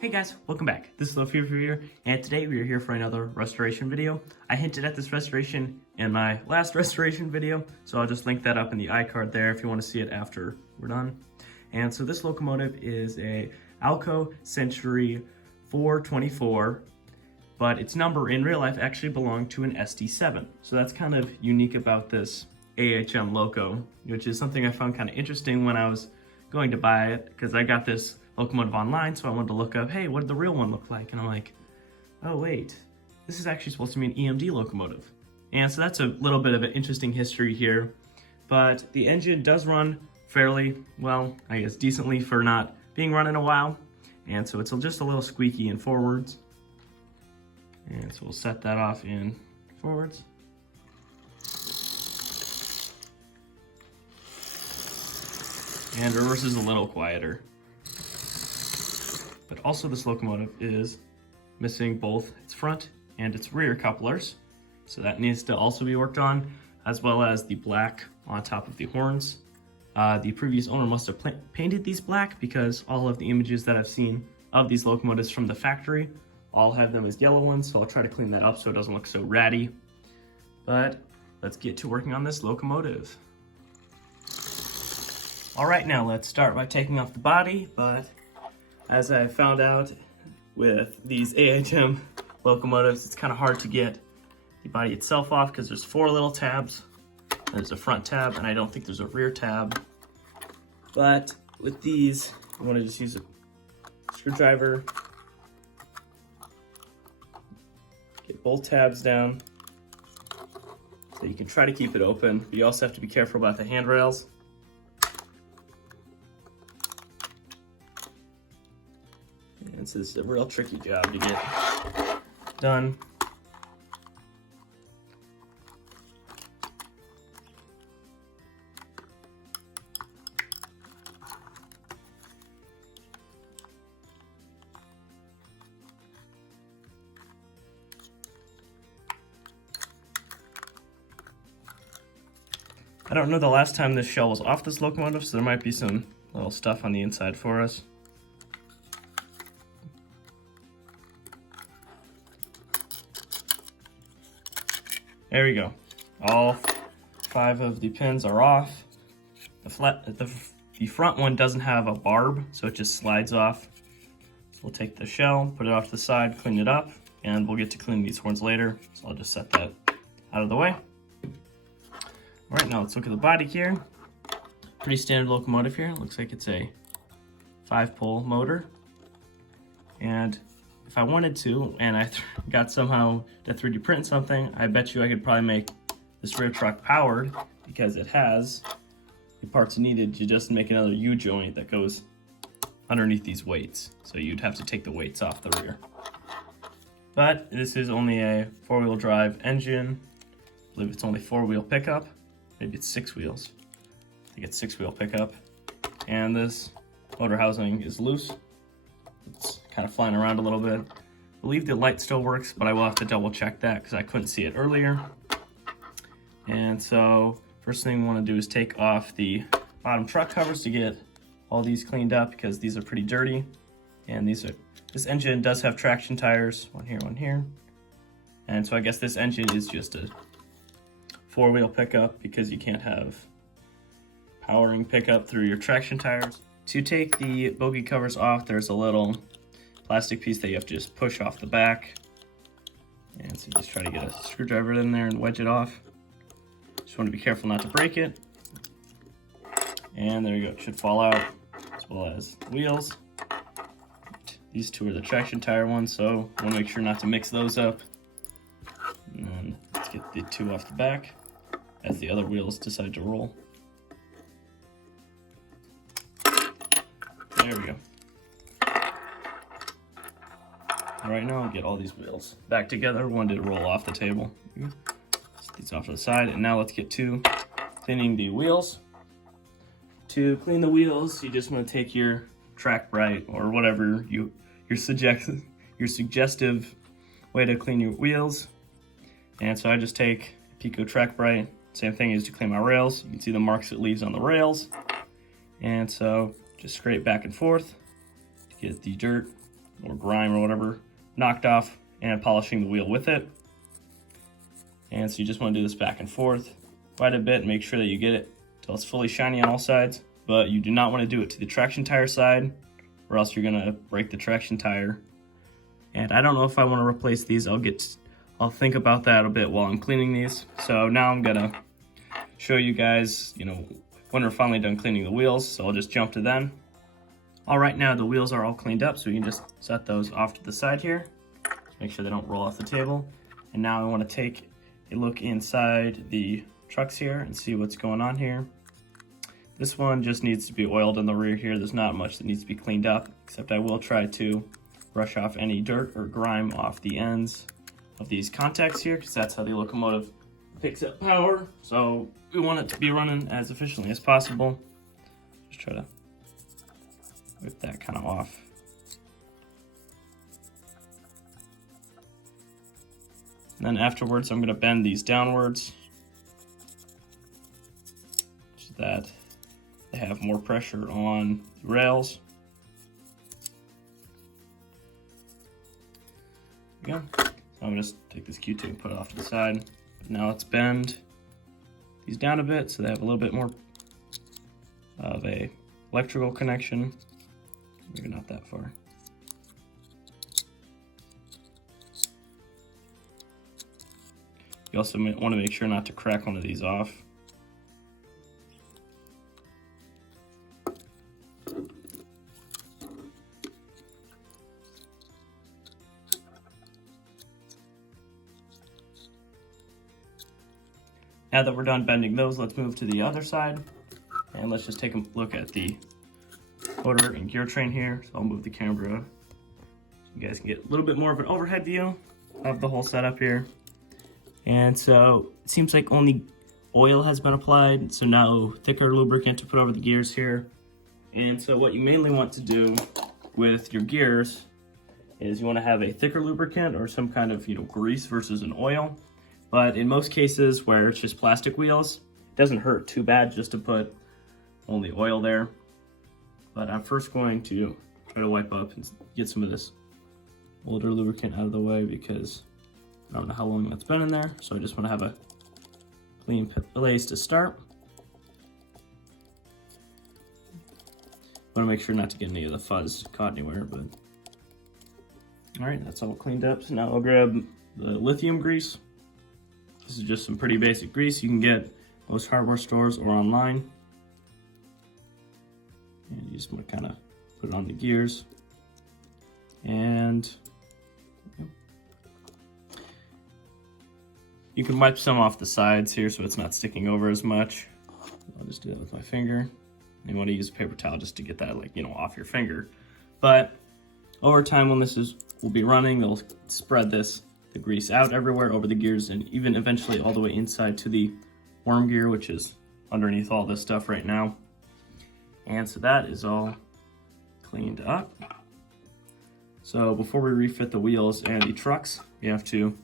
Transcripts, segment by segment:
Hey guys, welcome back. This is Locomotive here, and today we are here for another restoration video. I hinted at this restoration in my last restoration video, so I'll just link that up in the iCard there if you want to see it after we're done. And so this locomotive is a Alco C-424, but its number in real life actually belonged to an SD7. So that's kind of unique about this AHM Loco, which is something I found kind of interesting when I was going to buy it, because I got this locomotive online, so I wanted to look up, hey, what did the real one look like? And I'm like, oh wait, this is actually supposed to be an EMD locomotive. And so that's a little bit of an interesting history here, but the engine does run fairly well, I guess decently for not being run in a while. And so it's just a little squeaky in forwards. And so we'll set that off in forwards. And reverse is a little quieter. But also this locomotive is missing both its front and its rear couplers. So that needs to also be worked on, as well as the black on top of the horns. The previous owner must have painted these black, because all of the images that I've seen of these locomotives from the factory all have them as yellow ones, so I'll try to clean that up so it doesn't look so ratty. But let's get to working on this locomotive. All right, now let's start by taking off the body, but as I found out with these AHM locomotives, it's kind of hard to get the body itself off because there's 4 little tabs. There's a front tab, and I don't think there's a rear tab. But with these, I want to just use a screwdriver, get both tabs down, so you can try to keep it open, but you also have to be careful about the handrails. And so this is a real tricky job to get done. I don't know the last time this shell was off this locomotive, so there might be some little stuff on the inside for us. There we go. All 5 of the pins are off. The front one doesn't have a barb, so it just slides off. So we'll take the shell, put it off to the side, clean it up, and we'll get to clean these horns later. So I'll just set that out of the way. All right, now let's look at the body here. Pretty standard locomotive here. It looks like it's a 5-pole motor. And if I wanted to, and I got somehow to 3D print something, I bet you I could probably make this rear truck powered, because it has the parts needed to just make another U-joint that goes underneath these weights. So you'd have to take the weights off the rear. But this is only a 4-wheel drive engine. I believe it's only 4-wheel pickup. Maybe it's 6 wheels. I think it's 6-wheel pickup. And this motor housing is loose. It's kind of flying around a little bit. I believe the light still works, but I will have to double check that because I couldn't see it earlier. And so first thing we want to do is take off the bottom truck covers to get all these cleaned up, because these are pretty dirty. And this engine does have traction tires, one here. And so I guess this engine is just a 4-wheel pickup, because you can't have powering pickup through your traction tires. To take the bogie covers off, there's a little plastic piece that you have to just push off the back. And so just try to get a screwdriver in there and wedge it off. Just want to be careful not to break it. And there you go, it should fall out, as well as the wheels. These 2 are the traction tire ones, so I want to make sure not to mix those up. And then let's get the 2 off the back as the other wheels decide to roll. There we go. All right, now I'll get all these wheels back together. One did roll off the table. Set these off to the side, and now let's get to cleaning the wheels. To clean the wheels, you just want to take your track bright, or whatever your suggestive way to clean your wheels. And so I just take Pico Track Bright. Same thing as to clean my rails. You can see the marks it leaves on the rails. And so just scrape back and forth to get the dirt or grime or whatever knocked off, and polishing the wheel with it. And so you just want to do this back and forth quite a bit, and make sure that you get it till it's fully shiny on all sides. But you do not want to do it to the traction tire side, or else you're gonna break the traction tire. And I don't know if I want to replace these. I'll think about that a bit while I'm cleaning these. So now I'm gonna show you guys, when we're finally done cleaning the wheels. So I'll just jump to them. All right, now the wheels are all cleaned up, so you can just set those off to the side here. Make sure they don't roll off the table. And now I want to take a look inside the trucks here and see what's going on here. This one just needs to be oiled in the rear here. There's not much that needs to be cleaned up, except I will try to brush off any dirt or grime off the ends of these contacts here, because that's how the locomotive picks up power. So we want it to be running as efficiently as possible. Just try to whip that kind of off. And then afterwards, I'm going to bend these downwards so that they have more pressure on the rails. There we go. So I'm going to just take this Q-tip and put it off to the side. Now let's bend these down a bit so they have a little bit more of a electrical connection. Maybe not that far. You also want to make sure not to crack one of these off. Now that we're done bending those, let's move to the other side, and let's just take a look at the motor and gear train here. So I'll move the camera so you guys can get a little bit more of an overhead view of the whole setup here. And so it seems like only oil has been applied, so no thicker lubricant to put over the gears here. And so what you mainly want to do with your gears is you want to have a thicker lubricant or some kind of grease versus an oil. But in most cases where it's just plastic wheels, it doesn't hurt too bad just to put only oil there. But I'm first going to try to wipe up and get some of this older lubricant out of the way, because I don't know how long that's been in there. So I just want to have a clean place to start. I want to make sure not to get any of the fuzz caught anywhere, but all right, that's all cleaned up. So now I'll grab the lithium grease. This is just some pretty basic grease you can get most hardware stores or online. And you just want to kind of put it on the gears. And you can wipe some off the sides here so it's not sticking over as much. I'll just do that with my finger. You want to use a paper towel just to get that off your finger. But over time, when this will be running, they'll spread the grease out everywhere over the gears, and even eventually all the way inside to the worm gear, which is underneath all this stuff right now. And so that is all cleaned up. So before we refit the wheels and the trucks, we have to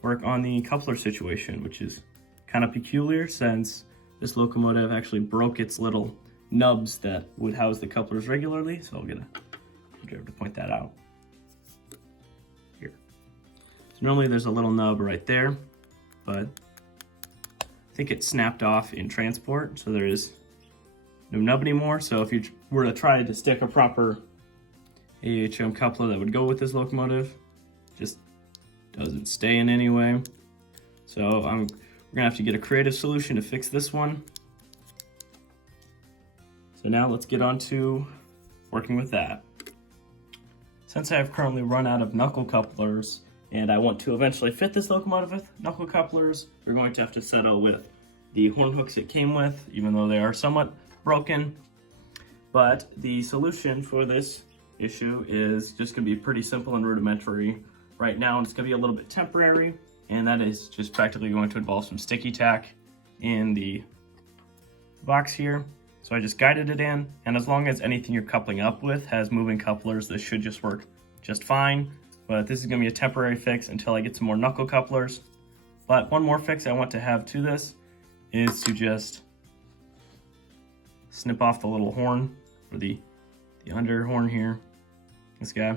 work on the coupler situation, which is kind of peculiar since this locomotive actually broke its little nubs that would house the couplers regularly. So I'll get a driver to point that out. So normally there's a little nub right there, but I think it snapped off in transport, so there is no nub anymore. So if you were to try to stick a proper AHM coupler that would go with this locomotive, it just doesn't stay in any way. So we're gonna have to get a creative solution to fix this one. So now let's get on to working with that. Since I have currently run out of knuckle couplers, and I want to eventually fit this locomotive with knuckle couplers, we're going to have to settle with the horn hooks it came with, even though they are somewhat broken. But the solution for this issue is just going to be pretty simple and rudimentary right now, and it's going to be a little bit temporary, and that is just practically going to involve some sticky tack in the box here. So I just guided it in, and as long as anything you're coupling up with has moving couplers, this should just work just fine. But this is going to be a temporary fix until I get some more knuckle couplers. But one more fix I want to have to this is to just snip off the little horn, or the under horn here, this guy.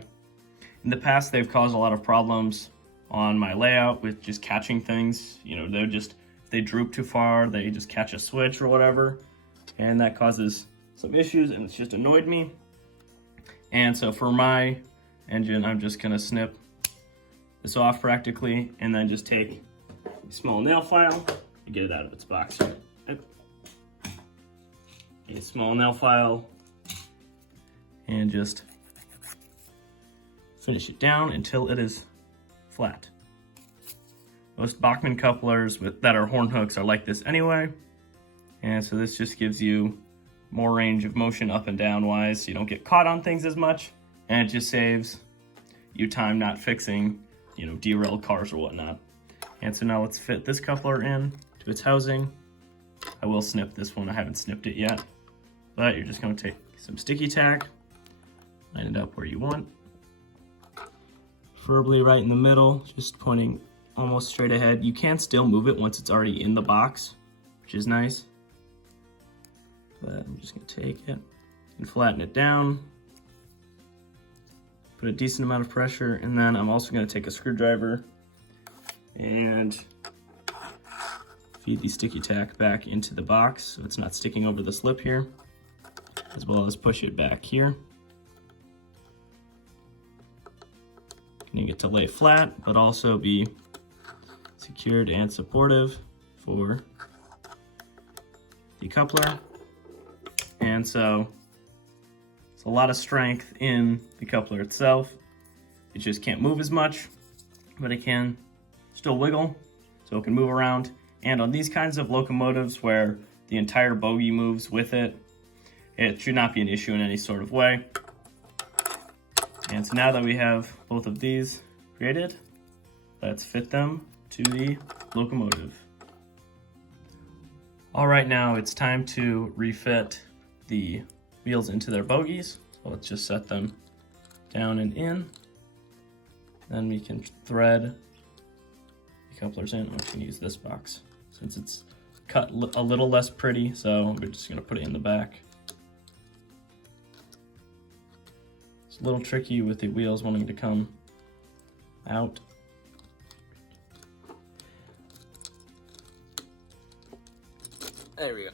In the past, they've caused a lot of problems on my layout with just catching things. You know, if they droop too far, they just catch a switch or whatever, and that causes some issues, and it's just annoyed me. And so for my engine, I'm just gonna snip this off practically, and then just take a small nail file and get it out of its box. A small nail file, and just finish it down until it is flat. Most Bachmann couplers that are horn hooks are like this anyway, and so this just gives you more range of motion up and down wise, so you don't get caught on things as much, and it just saves you time not fixing, you know, derailed cars or whatnot. And so now let's fit this coupler in to its housing. I will snip this one, I haven't snipped it yet, but you're just going to take some sticky tack, line it up where you want, preferably right in the middle, just pointing almost straight ahead. You can still move it once it's already in the box, which is nice. But I'm just going to take it and flatten it down, put a decent amount of pressure, and then I'm also going to take a screwdriver and feed the sticky tack back into the box so it's not sticking over this lip here, as well as push it back here. You get to lay flat, but also be secured and supportive for the coupler. And so it's a lot of strength in the coupler itself. It just can't move as much, but it can still wiggle, so it can move around. And on these kinds of locomotives where the entire bogie moves with it, it should not be an issue in any sort of way. And so now that we have both of these created, let's fit them to the locomotive. All right, now it's time to refit the wheels into their bogies. So let's just set them down and in. Then we can thread the couplers in. I'm just gonna use this box since it's cut a little less pretty, so we're just gonna put it in the back. It's a little tricky with the wheels wanting to come out. There we go.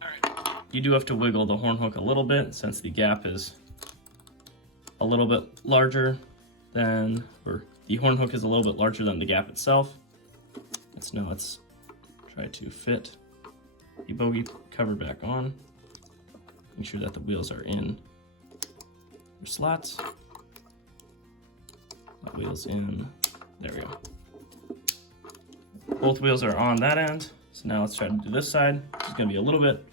All right. You do have to wiggle the horn hook a little bit since the gap is a little bit larger than, or the horn hook is a little bit larger than the gap itself. So now let's try to fit the bogie cover back on. Make sure that the wheels are in their slots. That wheel's in, there we go. Both wheels are on that end. So now let's try to do this side. It's gonna be a little bit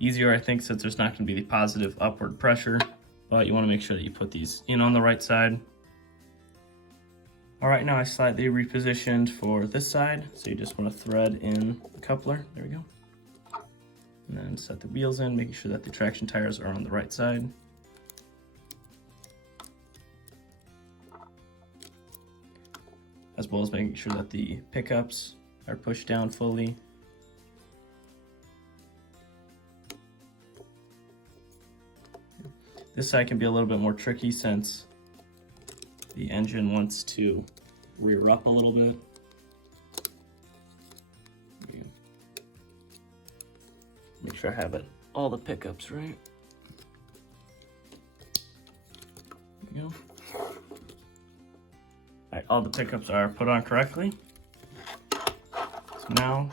easier, I think, since there's not gonna be the positive upward pressure, but you wanna make sure that you put these in on the right side. All right, now I slightly repositioned for this side. So you just wanna thread in the coupler, there we go. And then set the wheels in, making sure that the traction tires are on the right side. As well as making sure that the pickups are pushed down fully. This side can be a little bit more tricky since the engine wants to rear up a little bit. Make sure I have all the pickups right. There we go. Alright, all the pickups are put on correctly. So now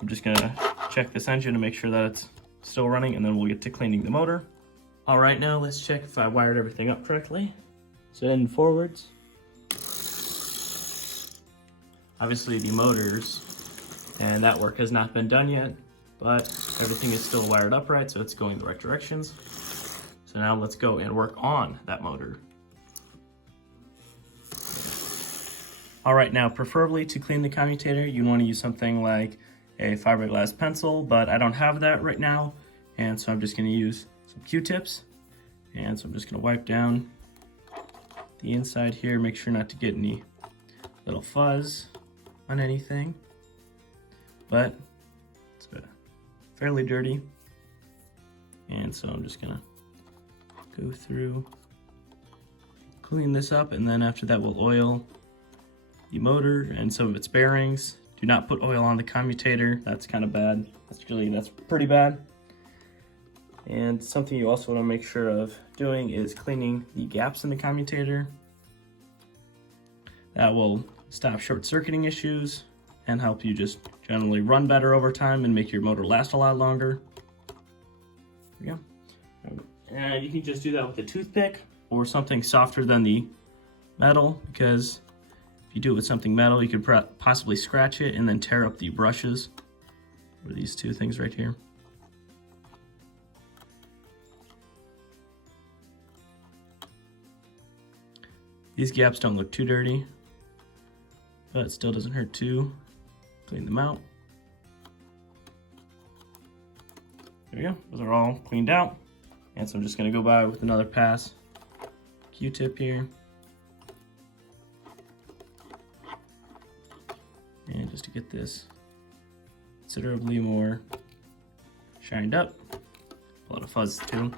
I'm just gonna check this engine to make sure that it's still running, and then we'll get to cleaning the motor. All right, now let's check if I wired everything up correctly. So in forwards. Obviously the motors and that work has not been done yet, but everything is still wired up right, so it's going the right directions. So now let's go and work on that motor. All right, now preferably to clean the commutator, you want to use something like a fiberglass pencil, but I don't have that right now, and so I'm just going to use some Q-tips. And so I'm just going to wipe down the inside here, make sure not to get any little fuzz on anything, but it's fairly dirty. And so I'm just going to go through, clean this up, and then after that we'll oil the motor and some of its bearings. Do not put oil on the commutator. That's kind of bad. That's pretty bad. And something you also want to make sure of doing is cleaning the gaps in the commutator. That will stop short-circuiting issues and help you just generally run better over time and make your motor last a lot longer. There we go. And you can just do that with a toothpick or something softer than the metal, because if you do it with something metal, you could possibly scratch it and then tear up the brushes, or these two things right here. These gaps don't look too dirty, but it still doesn't hurt to clean them out. There we go, those are all cleaned out. And so I'm just gonna go by with another pass Q-tip here. And just to get this considerably more shined up. A lot of fuzz too.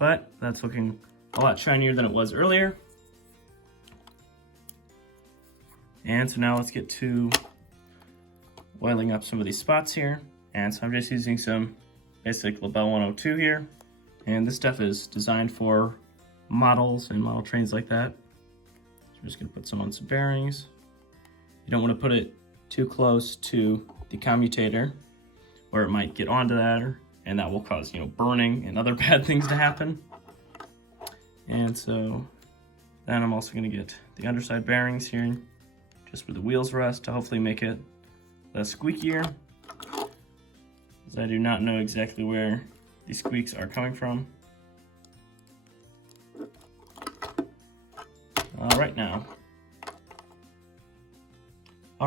But that's looking a lot shinier than it was earlier. And so now let's get to oiling up some of these spots here. And so I'm just using some basic Labelle 102 here. And this stuff is designed for models and model trains like that. So I'm just gonna put some on some bearings. You don't wanna put it too close to the commutator where it might get onto that, and that will cause, burning and other bad things to happen. And so then I'm also gonna get the underside bearings here, just where the wheels rest, to hopefully make it less squeakier, as I do not know exactly where these squeaks are coming from. All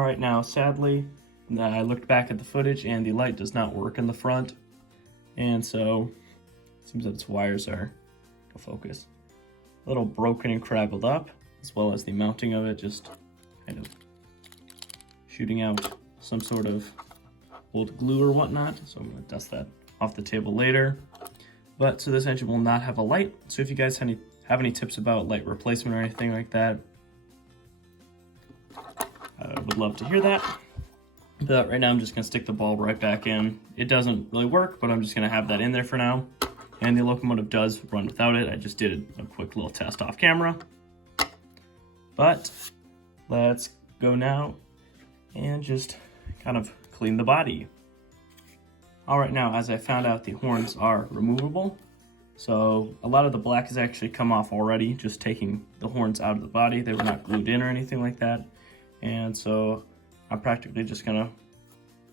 right now, sadly, I looked back at the footage and the light does not work in the front, and so it seems that its wires are, to focus, a little broken and craggled up, as well as the mounting of it just kind of shooting out some sort of old glue or whatnot. So I'm going to dust that off the table later. But so this engine will not have a light. So if you guys have any tips about light replacement or anything like that, I would love to hear that. But right now I'm just going to stick the bulb right back in. It doesn't really work, but I'm just going to have that in there for now. And the locomotive does run without it. I just did a quick little test off camera. But let's go now and just kind of clean the body. All right, now as I found out, the horns are removable. So a lot of the black has actually come off already, just taking the horns out of the body. They were not glued in or anything like that. And so I'm practically just gonna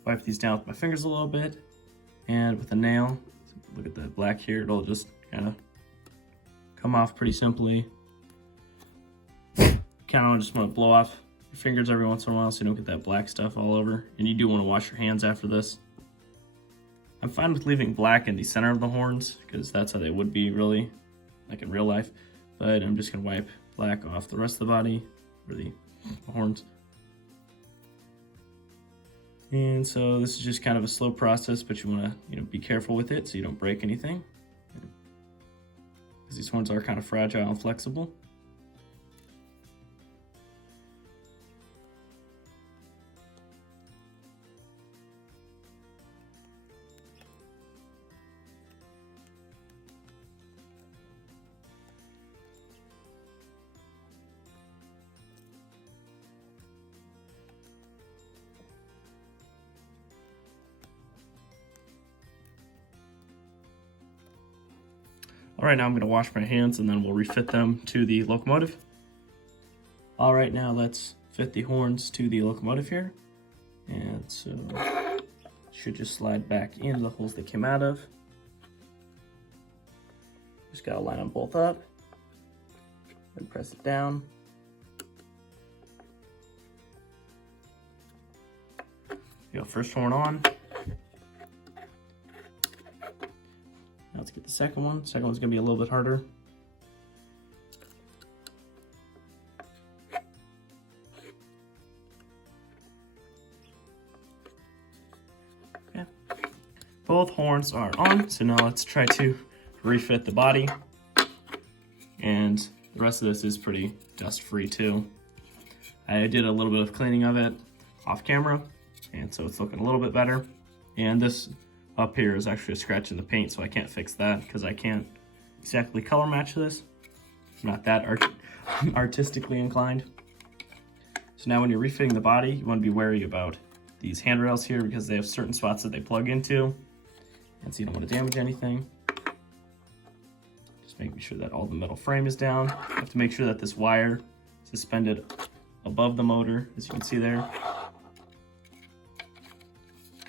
wipe these down with my fingers a little bit, and with a nail, look at the black here, it'll just kind of come off pretty simply. Kind of just want to blow off your fingers every once in a while so you don't get that black stuff all over. And you do want to wash your hands after this. I'm fine with leaving black in the center of the horns, because that's how they would be really, like in real life. But I'm just gonna wipe black off the rest of the body, or the horns. And so this is just kind of a slow process, but you want to be careful with it so you don't break anything, because these horns are kind of fragile and flexible. All right, now I'm gonna wash my hands and then we'll refit them to the locomotive. All right, now let's fit the horns to the locomotive here. And so it should just slide back into the holes they came out of. Just gotta line them both up and press it down. Go first horn on. Now let's get the second one. Second one's gonna be a little bit harder. Okay. Both horns are on, so now let's try to refit the body. And The rest of this is pretty dust-free too. I did a little bit of cleaning of it off camera, and so it's looking a little bit better. And this up here is actually a scratch in the paint, so I can't fix that because I can't exactly color match this. I'm not that artistically inclined. So now when you're refitting the body, you want to be wary about these handrails here because they have certain spots that they plug into, and so you don't want to damage anything. Just making sure that all the metal frame is down. You have to make sure that this wire is suspended above the motor, as you can see there.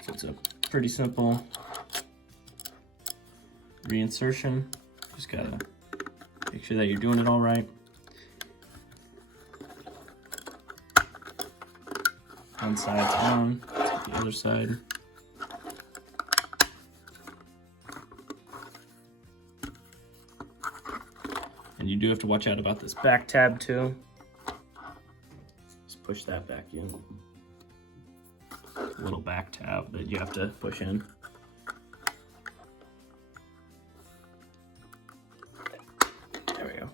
So it's a pretty simple reinsertion. Just gotta make sure that you're doing it all right. One side's on, let's get the other side. And you do have to watch out about this back tab too. Just push that back in. Little back tab that you have to push in. There we go.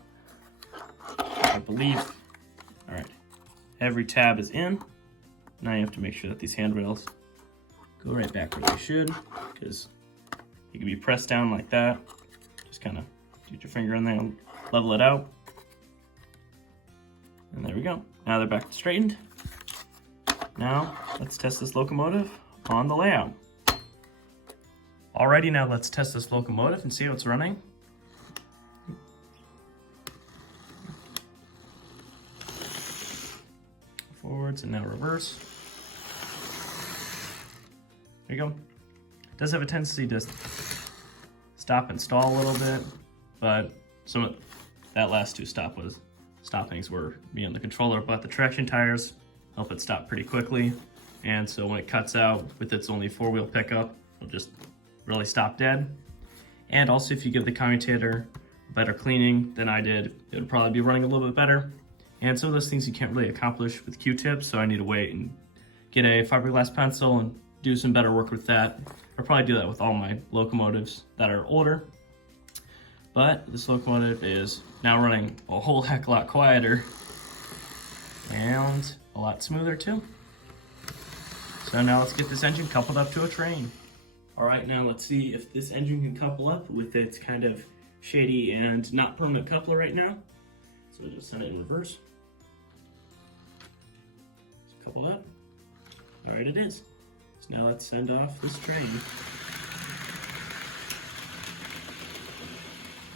I believe, all right, every tab is in. Now you have to make sure that these handrails go right back where they should, because you can be pressed down like that. Just kind of get your finger in there and level it out. And there we go. Now they're back straightened. Now let's test this locomotive on the layout. Alrighty, now let's test this locomotive and see how it's running. Forwards and now reverse. There you go. It does have a tendency to stop and stall a little bit, but some of that last two stoppings were me on the controller, but the traction tires help it stop pretty quickly. And so when it cuts out with its only 4-wheel pickup, it'll just really stop dead. And also if you give the commutator a better cleaning than I did, it would probably be running a little bit better. And some of those things you can't really accomplish with Q-tips, so I need to wait and get a fiberglass pencil and do some better work with that. I'll probably do that with all my locomotives that are older. But this locomotive is now running a whole heck of a lot quieter and a lot smoother too. So now let's get this engine coupled up to a train. All right, now let's see if this engine can couple up with its kind of shady and not permanent coupler right now. So we'll just send it in reverse. Just couple up. All right, it is. So now let's send off this train.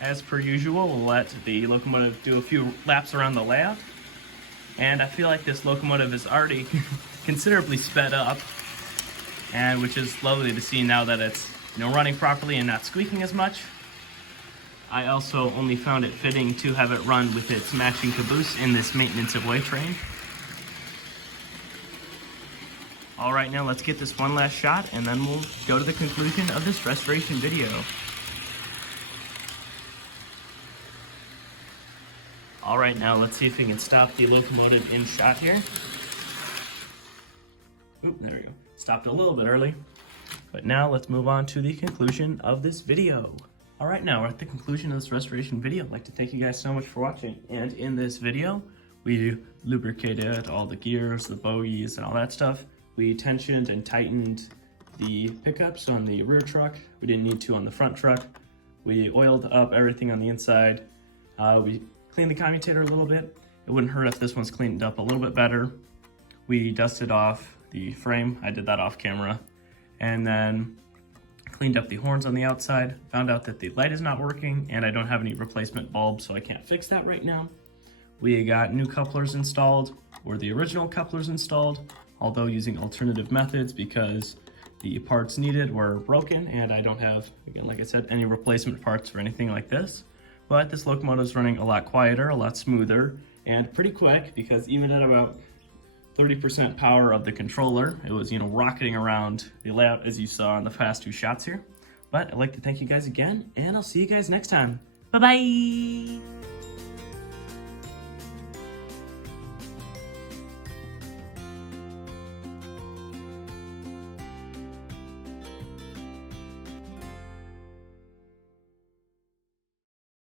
As per usual, we'll let the locomotive do a few laps around the layout. And I feel like this locomotive is already considerably sped up, and which is lovely to see now that it's running properly and not squeaking as much. I also only found it fitting to have it run with its matching caboose in this maintenance of way train. All right, now let's get this one last shot and then we'll go to the conclusion of this restoration video. All right, now let's see if we can stop the locomotive in shot here. Oop, there we go. Stopped a little bit early. But now let's move on to the conclusion of this video. All right, now we're at the conclusion of this restoration video. I'd like to thank you guys so much for watching. And in this video, we lubricated all the gears, the bogies, and all that stuff. We tensioned and tightened the pickups on the rear truck. We didn't need to on the front truck. We oiled up everything on the inside. We cleaned the commutator a little bit. It wouldn't hurt if this one's cleaned up a little bit better. We dusted off the frame. I did that off camera. And then cleaned up the horns on the outside. Found out that the light is not working and I don't have any replacement bulbs, so I can't fix that right now. We got new couplers installed, or the original couplers installed, although using alternative methods because the parts needed were broken and I don't have, again, like I said, any replacement parts for anything like this. But this locomotive is running a lot quieter, a lot smoother, and pretty quick because even at about 30% power of the controller, it was, rocketing around the layout as you saw in the past two shots here. But I'd like to thank you guys again, and I'll see you guys next time. Bye-bye!